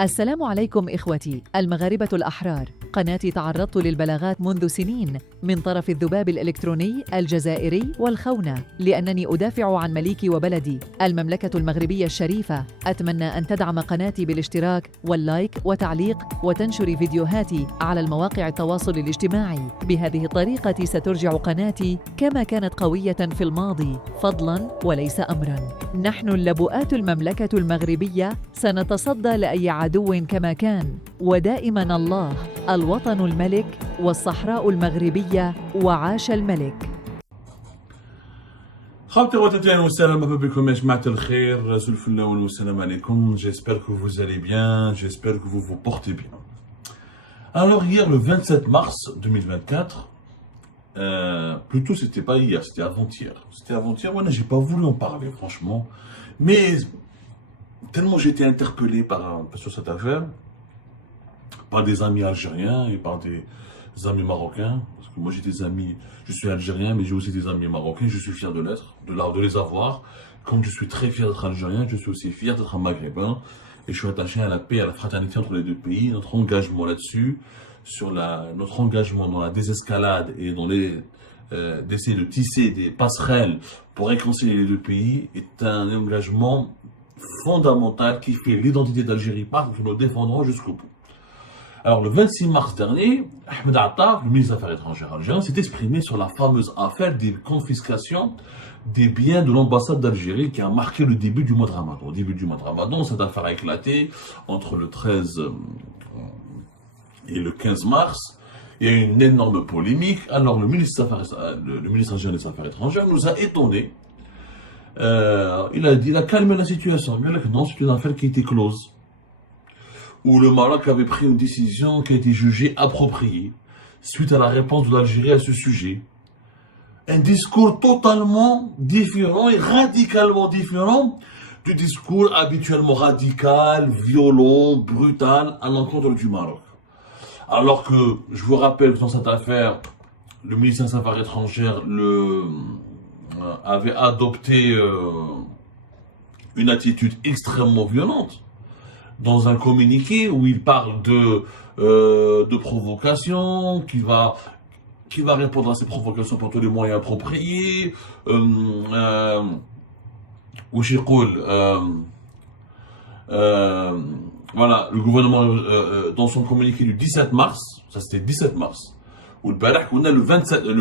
السلام عليكم إخوتي المغاربة الأحرار. قناتي تعرضت للبلاغات منذ سنين من طرف الذباب الإلكتروني الجزائري والخونة لأنني أدافع عن مليكي وبلدي المملكة المغربية الشريفة. أتمنى أن تدعم قناتي بالاشتراك واللايك وتعليق وتنشر فيديوهاتي على المواقع التواصل الاجتماعي. بهذه الطريقة سترجع قناتي كما كانت قوية في الماضي فضلاً وليس أمراً. نحن اللبؤات المملكة المغربية سنتصدى لأي عدو كما كان، ودائما الله الوطن الملك والصحراء المغربية وعاش الملك. خاوتي خواتاتي اهلا وسهلا مرحبا بكم يا جماعة الخير سلف الله والسلام عليكم. J'espère que vous allez bien, j'espère que vous vous portez bien. Alors hier le 27 mars 2024, plutôt c'était pas hier, c'était avant-hier. C'était avant-hier, voilà, j'ai pas voulu en parler franchement, mais tellement j'ai été interpellé sur cette affaire, par des amis algériens et par des amis marocains, parce que moi j'ai des amis, je suis algérien mais j'ai aussi des amis marocains, je suis fier de l'être, de les avoir, comme je suis très fier d'être algérien, je suis aussi fier d'être un maghrébin, et je suis attaché à la paix et à la fraternité entre les deux pays, notre engagement là-dessus, notre engagement dans la désescalade et dans d'essayer de tisser des passerelles pour réconcilier les deux pays est un engagement fondamental qui fait l'identité d'Algérie par que nous le défendrons jusqu'au bout. Alors le 26 mars dernier, Ahmed Attaf, le ministre des Affaires étrangères algérien, s'est exprimé sur la fameuse affaire des confiscations des biens de l'ambassade d'Algérie qui a marqué le début du mois de Ramadan. Au début du mois de Ramadan, cette affaire a éclaté entre le 13 et le 15 mars. Il y a eu une énorme polémique. Alors le ministre algérien des Affaires étrangères nous a étonnés. Il a calmé la situation. Il a dit que non, c'est une affaire qui était close, où le Maroc avait pris une décision qui a été jugée appropriée suite à la réponse de l'Algérie à ce sujet. Un discours totalement différent et radicalement différent du discours habituellement radical, violent, brutal à l'encontre du Maroc. Alors que, je vous rappelle que dans cette affaire, le ministre des Affaires étrangères avait adopté une attitude extrêmement violente dans un communiqué où il parle de provocation, qui va répondre à ces provocations par tous les moyens appropriés, voilà, le gouvernement, dans son communiqué du 17 mars, ça c'était 17 mars, ou on a le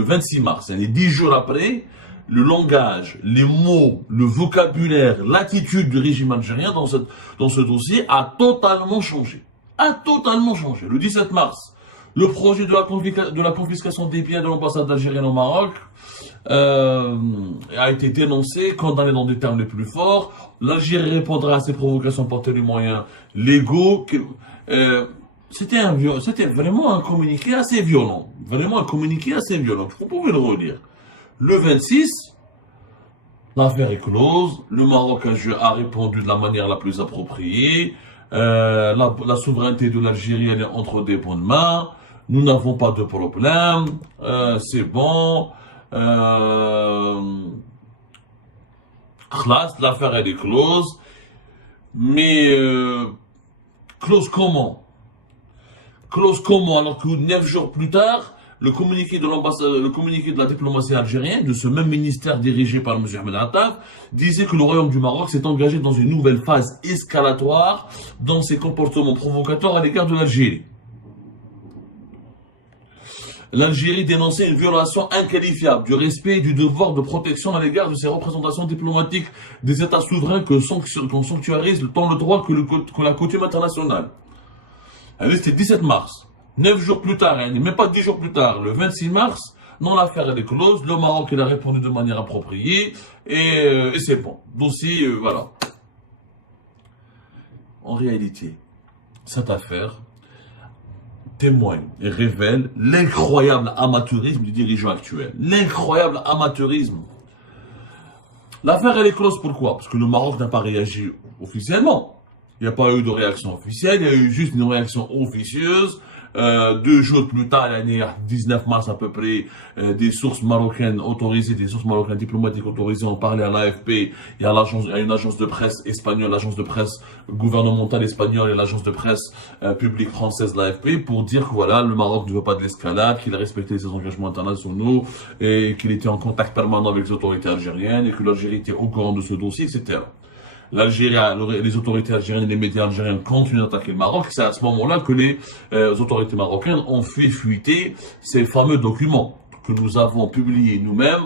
26 mars, les 10 jours après, le langage, les mots, le vocabulaire, l'attitude du régime algérien dans ce dossier a totalement changé. Le 17 mars, le projet de la confiscation des biens de l'ambassade d'Algérie au Maroc a été dénoncé, condamné dans des termes les plus forts. L'Algérie répondra à ces provocations par tous les moyens légaux. C'était vraiment un communiqué assez violent. Vous pouvez le relire. Le 26, l'affaire est close. Le Maroc a répondu de la manière la plus appropriée. La souveraineté de l'Algérie, elle est entre des bonnes mains. Nous n'avons pas de problème. C'est bon. L'affaire elle est close. Mais close comment? Alors que 9 jours plus tard, le communiqué de la diplomatie algérienne, de ce même ministère dirigé par M. Ahmed Attaf, disait que le Royaume du Maroc s'est engagé dans une nouvelle phase escalatoire dans ses comportements provocateurs à l'égard de l'Algérie. L'Algérie dénonçait une violation inqualifiable du respect et du devoir de protection à l'égard de ses représentations diplomatiques des États souverains qu'on sanctuarise tant le droit que la coutume internationale. C'était 17 mars. 9 jours plus tard, même pas 10 jours plus tard, le 26 mars, non, l'affaire est close, le Maroc il a répondu de manière appropriée, et c'est bon. Dossier, voilà. En réalité, cette affaire témoigne et révèle l'incroyable amateurisme du dirigeant actuel. L'incroyable amateurisme. L'affaire elle est close, pourquoi? Parce que le Maroc n'a pas réagi officiellement. Il n'y a pas eu de réaction officielle, il y a eu juste une réaction officieuse 2 jours plus tard, l'année 19 mars à peu près, des sources marocaines autorisées, des sources marocaines diplomatiques autorisées ont parlé à l'AFP, il y a une agence de presse espagnole, l'agence de presse gouvernementale espagnole et l'agence de presse publique française, l'AFP, pour dire que voilà, le Maroc ne veut pas de l'escalade, qu'il a respecté ses engagements internationaux et qu'il était en contact permanent avec les autorités algériennes et que l'Algérie était au courant de ce dossier, etc. L'Algérie, les autorités algériennes et les médias algériens continuent d'attaquer le Maroc. C'est à ce moment-là que les autorités marocaines ont fait fuiter ces fameux documents que nous avons publiés nous-mêmes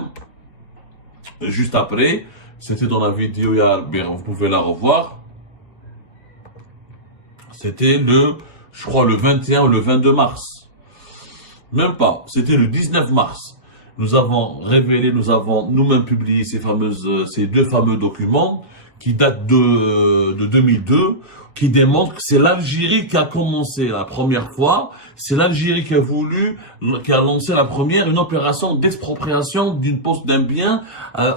juste après. C'était dans la vidéo, vous pouvez la revoir. C'était je crois le 21 ou le 22 mars. Même pas, c'était le 19 mars. Nous avons révélé, nous avons nous-mêmes publié ces 2 fameux documents qui datent de 2002, qui démontrent que c'est l'Algérie qui a commencé la première fois, c'est l'Algérie qui a lancé une opération d'expropriation d'un bien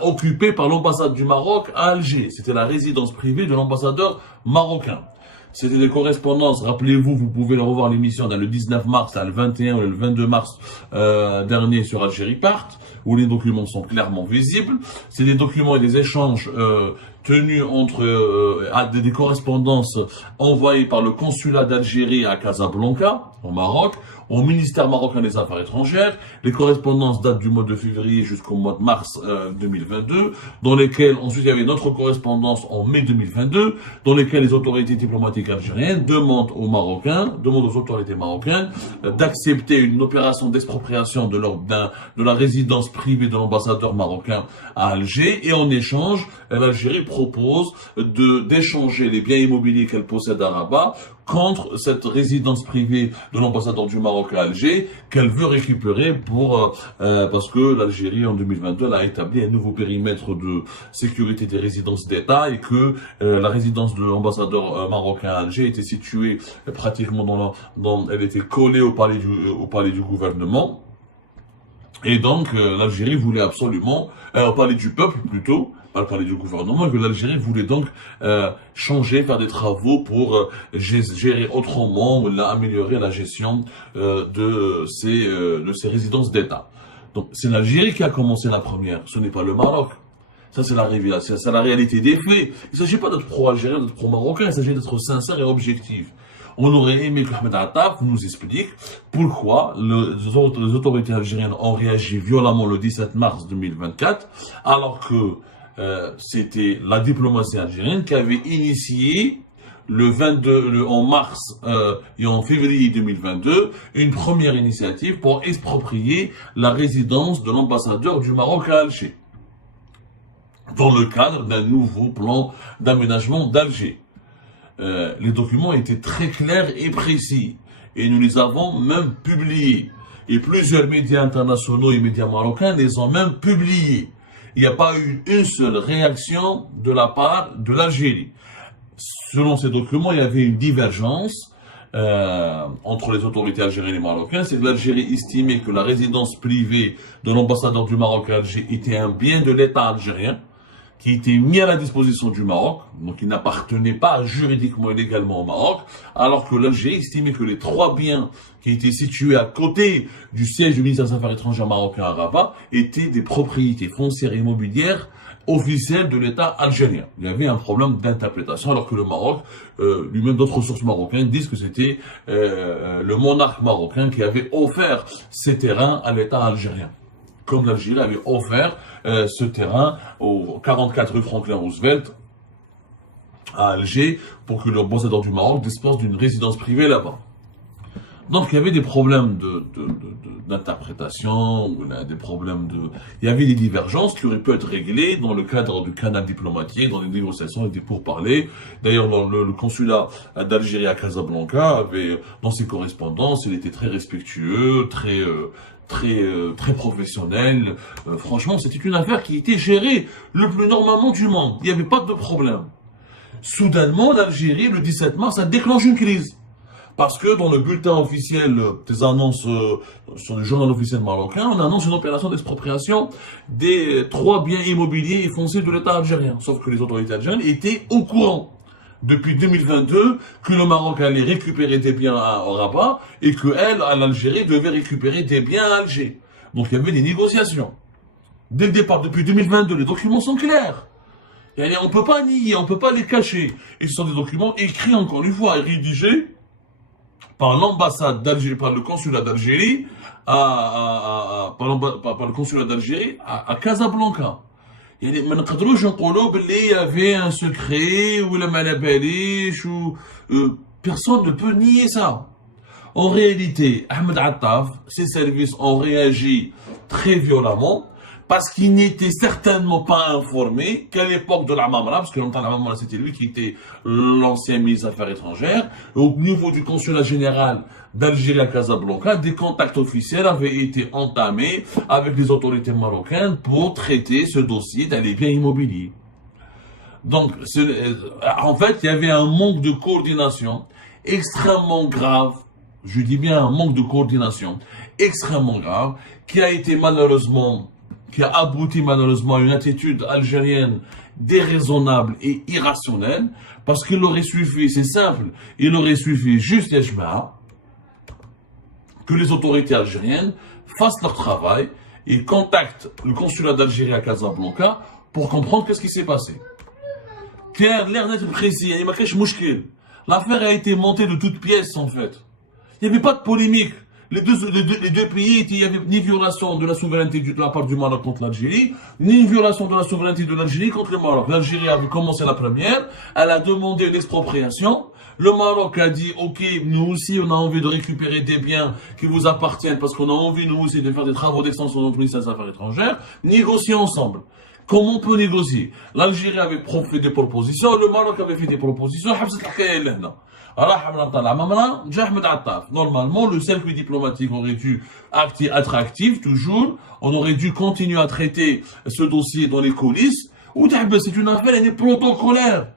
occupé par l'ambassade du Maroc à Alger. C'était la résidence privée de l'ambassadeur marocain. C'était des correspondances, rappelez-vous, vous pouvez le revoir l'émission dans le 19 mars, le 21 ou le 22 mars dernier sur Algérie Part, où les documents sont clairement visibles. C'est des documents et des échanges tenus entre des correspondances envoyées par le consulat d'Algérie à Casablanca, au Maroc, au ministère marocain des Affaires étrangères. Les correspondances datent du mois de février jusqu'au mois de mars 2022, dans lesquelles ensuite il y avait notre correspondance en mai 2022, dans lesquelles les autorités diplomatiques algériennes demandent aux autorités marocaines d'accepter une opération d'expropriation de la résidence privée de l'ambassadeur marocain à Alger, et en échange, l'Algérie propose d'échanger les biens immobiliers qu'elle possède à Rabat contre cette résidence privée de l'ambassadeur du Maroc à Alger qu'elle veut récupérer parce que l'Algérie en 2022 a établi un nouveau périmètre de sécurité des résidences d'État et que la résidence de l'ambassadeur marocain à Alger était située pratiquement elle était collée au palais du gouvernement. Et donc, l'Algérie voulait absolument, au palais du peuple plutôt, pas le palais du gouvernement, que l'Algérie voulait donc changer, faire des travaux pour gérer autrement, ou améliorer la gestion de ces résidences d'État. Donc, c'est l'Algérie qui a commencé la première, ce n'est pas le Maroc. Ça, c'est la réalité des faits. Il ne s'agit pas d'être pro-algérien, d'être pro-marocain, il s'agit d'être sincère et objectif. On aurait aimé que Ahmed Attaf nous explique pourquoi les autorités algériennes ont réagi violemment le 17 mars 2024, alors que c'était la diplomatie algérienne qui avait initié en mars et en février 2022 une première initiative pour exproprier la résidence de l'ambassadeur du Maroc à Alger, dans le cadre d'un nouveau plan d'aménagement d'Alger. Les documents étaient très clairs et précis, et nous les avons même publiés. Et plusieurs médias internationaux et médias marocains les ont même publiés. Il n'y a pas eu une seule réaction de la part de l'Algérie. Selon ces documents, il y avait une divergence entre les autorités algériennes et marocaines. C'est que l'Algérie estimait que la résidence privée de l'ambassadeur du Maroc à Alger était un bien de l'État algérien, qui était mis à la disposition du Maroc, donc il n'appartenait pas juridiquement et légalement au Maroc, alors que l'Algérie estimait que les 3 biens qui étaient situés à côté du siège du ministère des Affaires étrangères marocain à Rabat étaient des propriétés foncières et immobilières officielles de l'État algérien. Il y avait un problème d'interprétation, alors que le Maroc, lui-même d'autres sources marocaines disent que c'était le monarque marocain qui avait offert ces terrains à l'État algérien, comme l'Algérie avait offert ce terrain au 44 rue Franklin Roosevelt à Alger pour que l'ambassadeur du Maroc dispose d'une résidence privée là-bas. Donc il y avait des problèmes d'interprétation, il y avait des divergences qui auraient pu être réglées dans le cadre du canal diplomatique, dans les négociations et des pourparlers. D'ailleurs, le consulat d'Algérie à Casablanca avait, dans ses correspondances, il était très respectueux, très professionnel. Franchement, c'était une affaire qui était gérée le plus normalement du monde. Il n'y avait pas de problème. Soudainement, l'Algérie, le 17 mars, a déclenché une crise. Parce que dans le bulletin officiel des annonces sur le journal officiel marocain, on annonce une opération d'expropriation des 3 biens immobiliers et fonciers de l'État algérien. Sauf que les autorités algériennes étaient au courant depuis 2022 que le Maroc allait récupérer des biens au Rabat et que elle, à l'Algérie, devait récupérer des biens à Alger. Donc il y avait des négociations. Dès le départ, depuis 2022, les documents sont clairs. Et on ne peut pas nier, on ne peut pas les cacher. Et ce sont des documents écrits, encore une fois, et rédigés par l'ambassade d'Algérie, par le consulat d'Algérie, par le consulat d'Algérie à Casablanca. يعني ما نقدروش نقولوا باللي y avait un secret ولا ما على باليش و personne ne peut nier ça. En réalité, Ahmed Attaf, ses services ont réagi très violemment parce qu'il n'était certainement pas informé qu'à l'époque de la Mamra, parce que longtemps la Mamra c'était lui qui était l'ancien ministre des Affaires étrangères, au niveau du consulat général d'Algérie à Casablanca, des contacts officiels avaient été entamés avec les autorités marocaines pour traiter ce dossier des biens immobiliers. Donc, en fait, il y avait un manque de coordination extrêmement grave. Je dis bien un manque de coordination extrêmement grave qui a abouti malheureusement à une attitude algérienne déraisonnable et irrationnelle, parce qu'il aurait suffi, c'est simple, il aurait suffi juste que les autorités algériennes fassent leur travail et contactent le consulat d'Algérie à Casablanca pour comprendre qu'est-ce qui s'est passé. Clair, l'air net précis, l'affaire a été montée de toutes pièces en fait. Il n'y avait pas de polémique. Les deux pays, il n'y avait ni violation de la souveraineté de la part du Maroc contre l'Algérie, ni violation de la souveraineté de l'Algérie contre le Maroc. L'Algérie avait commencé la première, elle a demandé l'expropriation. Le Maroc a dit, ok, nous aussi, on a envie de récupérer des biens qui vous appartiennent parce qu'on a envie, nous aussi, de faire des travaux d'extension de notre ministère des Affaires étrangères. Négocier ensemble. Comment on peut négocier? L'Algérie avait fait des propositions, le Maroc avait fait des propositions. Normalement, le cercle diplomatique aurait dû être actif, toujours. On aurait dû continuer à traiter ce dossier dans les coulisses. C'est une affaire, elle est protocolaire.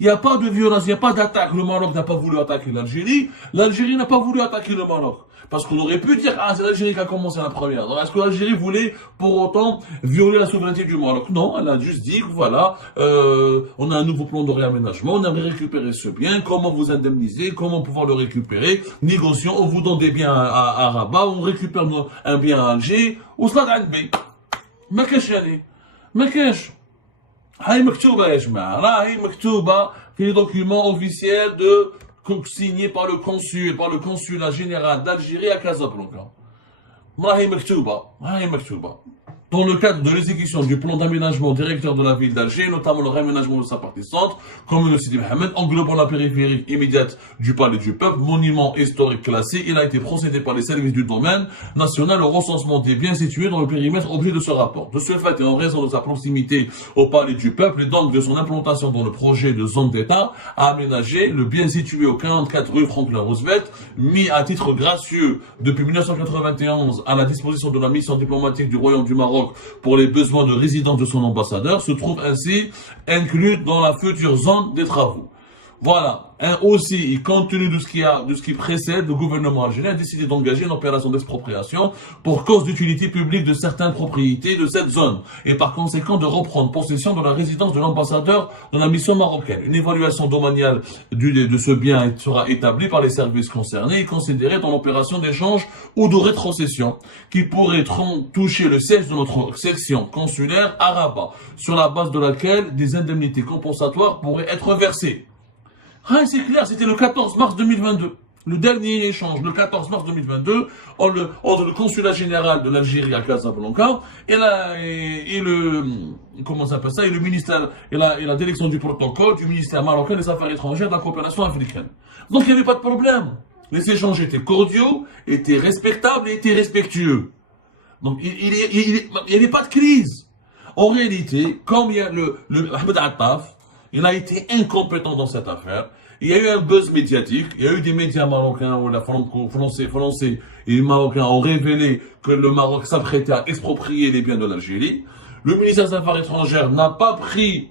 Il n'y a pas de violence, il n'y a pas d'attaque. Le Maroc n'a pas voulu attaquer l'Algérie. L'Algérie n'a pas voulu attaquer le Maroc. Parce qu'on aurait pu dire, c'est l'Algérie qui a commencé la première. Alors, est-ce que l'Algérie voulait, pour autant, violer la souveraineté du Maroc? Non, elle a juste dit que voilà, on a un nouveau plan de réaménagement, on aimerait récupérer ce bien, comment vous indemniser, comment pouvoir le récupérer, négocions, on vous donne des biens à Rabat, on récupère un bien à Alger, ou cela d'Albé. ما كاش يعني ما كاش هاي مكتوبة يا جماعة راهي مكتوبة في les documents officiels signé par le consulat général d'Algérie à Casablanca. Dans le cadre de l'exécution du plan d'aménagement directeur de la ville d'Alger, notamment le réaménagement de sa partie centre, comme le Sidi Mohamed, englobant la périphérie immédiate du Palais du Peuple, monument historique classé, il a été procédé par les services du domaine national au recensement des biens situés dans le périmètre objet de ce rapport. De ce fait, et en raison de sa proximité au Palais du Peuple et donc de son implantation dans le projet de zone d'État, a aménagé le bien situé au 44 rue Franklin Roosevelt, mis à titre gracieux depuis 1991 à la disposition de la mission diplomatique du Royaume du Maroc pour les besoins de résidence de son ambassadeur, se trouve ainsi inclus dans la future zone des travaux. Voilà. Aussi, compte tenu de ce qui précède, le gouvernement algérien a décidé d'engager une opération d'expropriation pour cause d'utilité publique de certaines propriétés de cette zone et par conséquent de reprendre possession de la résidence de l'ambassadeur de la mission marocaine. Une évaluation domaniale de ce bien sera établie par les services concernés et considérée dans l'opération d'échange ou de rétrocession qui pourrait toucher le siège de notre section consulaire à Rabat, sur la base de laquelle des indemnités compensatoires pourraient être versées. Ah, c'est clair, c'était le 14 mars 2022. Le dernier échange, le 14 mars 2022, entre le consulat général de l'Algérie à Casablanca et le ministère, et la direction du protocole du ministère marocain des Affaires étrangères de la coopération africaine. Donc il n'y avait pas de problème. Les échanges étaient cordiaux, étaient respectables et étaient respectueux. Donc il n'y avait pas de crise. En réalité, comme il y a le Ahmed Attaf, il a été incompétent dans cette affaire. Il y a eu un buzz médiatique. Il y a eu des médias marocains où la français et les Marocains ont révélé que le Maroc s'apprêtait à exproprier les biens de l'Algérie. Le ministère des Affaires étrangères n'a pas pris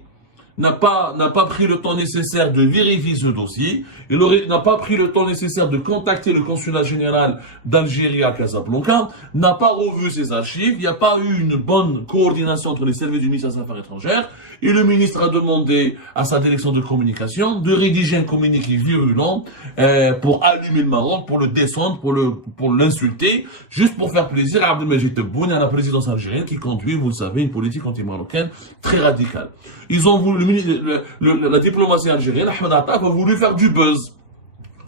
n'a pas pris le temps nécessaire de vérifier ce dossier. Il n'a pas pris le temps nécessaire de contacter le consulat général d'Algérie à Casablanca, n'a pas revu ses archives, il n'y a pas eu une bonne coordination entre les services du ministère des Affaires étrangères, et le ministre a demandé à sa direction de communication de rédiger un communiqué virulent pour allumer le Maroc, pour le descendre, pour l'insulter, juste pour faire plaisir à Abdelmajid Tebboune et à la présidence algérienne qui conduit, vous le savez, une politique anti-marocaine très radicale. Ils ont voulu, la diplomatie algérienne, Ahmed Attaf a voulu faire du buzz.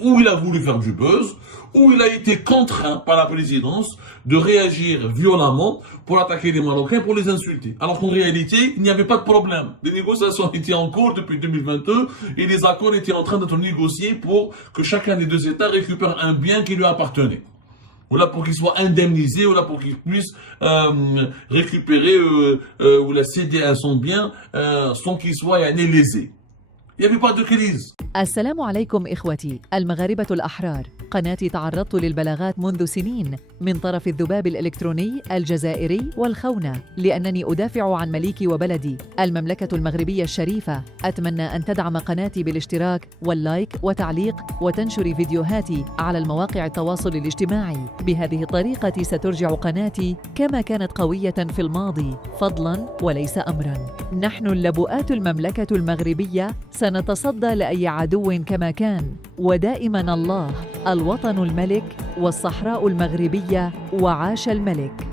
Où il a voulu faire du buzz, où il a été contraint par la présidence de réagir violemment pour attaquer les Marocains, pour les insulter. Alors qu'en réalité, il n'y avait pas de problème. Les négociations étaient en cours depuis 2022 et les accords étaient en train d'être négociés pour que chacun des deux États récupère un bien qui lui appartenait. Ou là pour qu'il soit indemnisé, ou là pour qu'il puisse récupérer ou la céder à son bien sans qu'il soit lésé. Il n'y avait pas de crise. السلام عليكم إخوتي المغاربة الأحرار. قناتي تعرضت للبلاغات منذ سنين من طرف الذباب الإلكتروني الجزائري والخونة لأنني أدافع عن مليكي وبلدي المملكة المغربية الشريفة. أتمنى أن تدعم قناتي بالاشتراك واللايك وتعليق وتنشر فيديوهاتي على المواقع التواصل الاجتماعي. بهذه الطريقة سترجع قناتي كما كانت قوية في الماضي فضلاً وليس أمراً. نحن اللبؤات المملكة المغربية سنتصدى لأي عدو كما كان، ودائما الله الوطن الملك والصحراء المغربية وعاش الملك.